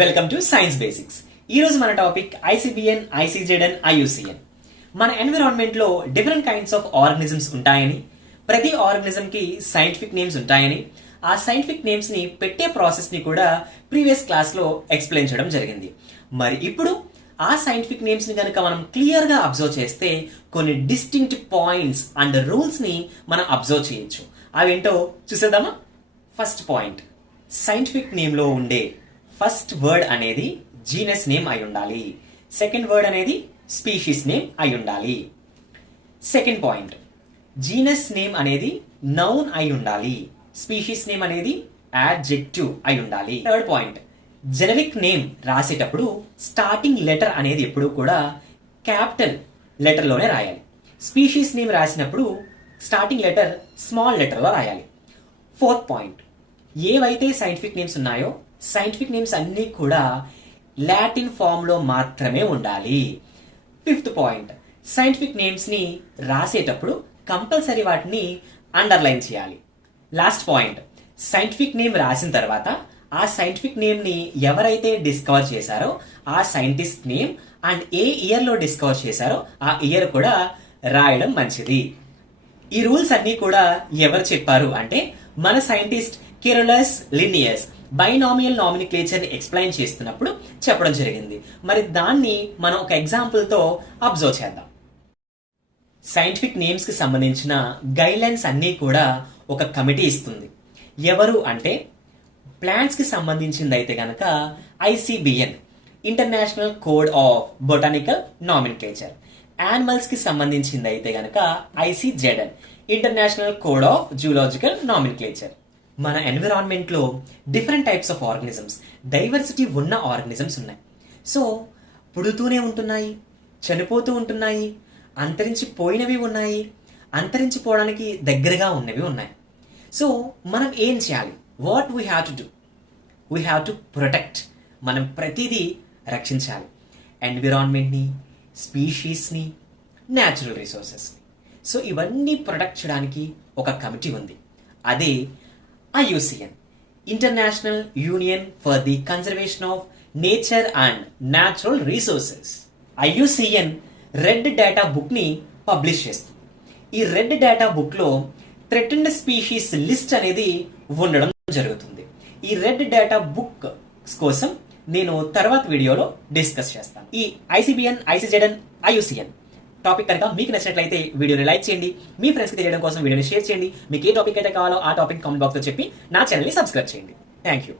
Welcome to science basics. ఈ రోజు మన టాపిక్ ఐసిబిఎన్, ఐసిజెడ్ఎన్, ఐయుసిఎన్. మన ఎన్విరాన్మెంట్ లో డిఫరెంట్ కైండ్స్ ఆఫ్ ఆర్గనిజమ్స్ ఉంటాయని, ప్రతి ఆర్గనిజం కి సైంటిఫిక్ నేమ్స్ ఉంటాయని, ఆ సైంటిఫిక్ నేమ్స్ ని పెట్టే ప్రాసెస్ ని కూడా ప్రీవియస్ క్లాస్ లో ఎక్స్ప్లెయిన్ చేయడం జరిగింది. మరి ఇప్పుడు ఆ సైంటిఫిక్ నేమ్స్ ని కనుక మనం క్లియర్ గా అబ్జర్వ్ చేస్తే కొన్ని డిస్టింక్ట్ పాయింట్స్ అండ్ రూల్స్ ని మనం అబ్జర్వ్ చేయొచ్చు. అవేంటో చూసేద్దామా? ఫస్ట్ పాయింట్, సైంటిఫిక్ నేమ్ లో ఉండే ఫస్ట్ వర్డ్ అనేది జీనస్ నేమ్ అయి ఉండాలి. సెకండ్ వర్డ్ అనేది స్పీషీస్ నేమ్ అయి ఉండాలి. సెకండ్ పాయింట్, జీనస్ నేమ్ అనేది నౌన్ అయి ఉండాలి. స్పీషీస్ నేమ్ అనేది యాడ్జెక్టివ్ అయి ఉండాలి. థర్డ్ పాయింట్, జెనరిక్ నేమ్ రాసేటప్పుడు స్టార్టింగ్ లెటర్ అనేది ఎప్పుడు కూడా క్యాపిటల్ లెటర్ లోనే రాయాలి. స్పీషీస్ నేమ్ రాసినప్పుడు స్టార్టింగ్ లెటర్ స్మాల్ లెటర్ లో రాయాలి. ఫోర్త్ పాయింట్, ఏవైతే సైంటిఫిక్ నేమ్స్ ఉన్నాయో సైంటిఫిక్ నేమ్స్ అన్ని కూడా లాటిన్ ఫామ్ లో మాత్రమే ఉండాలి. ఫిఫ్త్ పాయింట్, సైంటిఫిక్ నేమ్స్ ని రాసేటప్పుడు కంపల్సరీ వాటిని అండర్లైన్ చేయాలి. లాస్ట్ పాయింట్, సైంటిఫిక్ నేమ్ రాసిన తర్వాత ఆ సైంటిఫిక్ నేమ్ ని ఎవరైతే డిస్కవర్ చేశారో ఆ scientist name and A year లో డిస్కవర్ చేశారో ఆ ఇయర్ కూడా రాయడం మంచిది. ఈ రూల్స్ అన్ని కూడా ఎవరు చెప్పారు అంటే మన సైంటిస్ట్ కిరులస్ లినియస్ బైనామియల్ నామినిక్లేచర్ ని ఎక్స్ప్లెయిన్ చేస్తున్నప్పుడు చెప్పడం జరిగింది. మరి దాన్ని మనం ఒక ఎగ్జాంపుల్ తో అబ్జర్వ్ చేద్దాం. సైంటిఫిక్ నేమ్స్ కి సంబంధించిన గైడ్లైన్స్ అన్ని కూడా ఒక కమిటీ ఇస్తుంది. ఎవరు అంటే ప్లాంట్స్ కి సంబంధించింది అయితే గనక ICBN, international code of botanical nomenclature. Animals కి సంబంధించింది అయితే గనక ICZN, international code of zoological nomenclature. మన ఎన్విరాన్మెంట్ లో different types of organisms, diversity ఉన్న ఆర్గనిజమ్స్ ఉన్నాయి. సో పుడుతూనే ఉంటున్నాయి, చనిపోతూ ఉంటున్నాయి, అంతరించిపోయినవి ఉన్నాయి, అంతరించిపోవడానికి దగ్గరగా ఉన్నవి ఉన్నాయి. సో మనం ఏం చేయాలి? What we have to do? We have to protect. మనం ప్రతిదీ రక్షించాలి. ఎన్విరాన్మెంట్ని, స్పీషీస్ని, న్యాచురల్ రిసోర్సెస్ని. సో ఇవన్నీ ప్రొటెక్ట్ చేయడానికి ఒక కమిటీ ఉంది. అదే IUCN, international union for the conservation of nature and natural resources. IUCN red data book ని పబ్లిష్ చేస్తుంది. ఈ రెడ్ డేటా బుక్ లో థ్రెటన్డ్ స్పీషీస్ లిస్ట్ అనేది ఉండడం జరుగుతుంది. ఈ రెడ్ డేటా బుక్ కోసం నేను తర్వాత వీడియోలో డిస్కస్ చేస్తాను. ఈ ఐసిబిఎన్, ఐసిజెడ్ఎన్, IUCN టాపిక్ కనుక మీకు నచ్చినట్లయితే వీడియోని లైక్ చేయండి. మీ ఫ్రెండ్స్ కి తెలియడం కోసం వీడియోని షేర్ చేయండి. మీకు ఏ టాపిక్ అయితే కావాలో ఆ టాపిక్ కామెంట్ బాక్స్ లో చెప్పి నా ఛానల్ ని సబ్స్క్రైబ్ చేయండి. Thank you.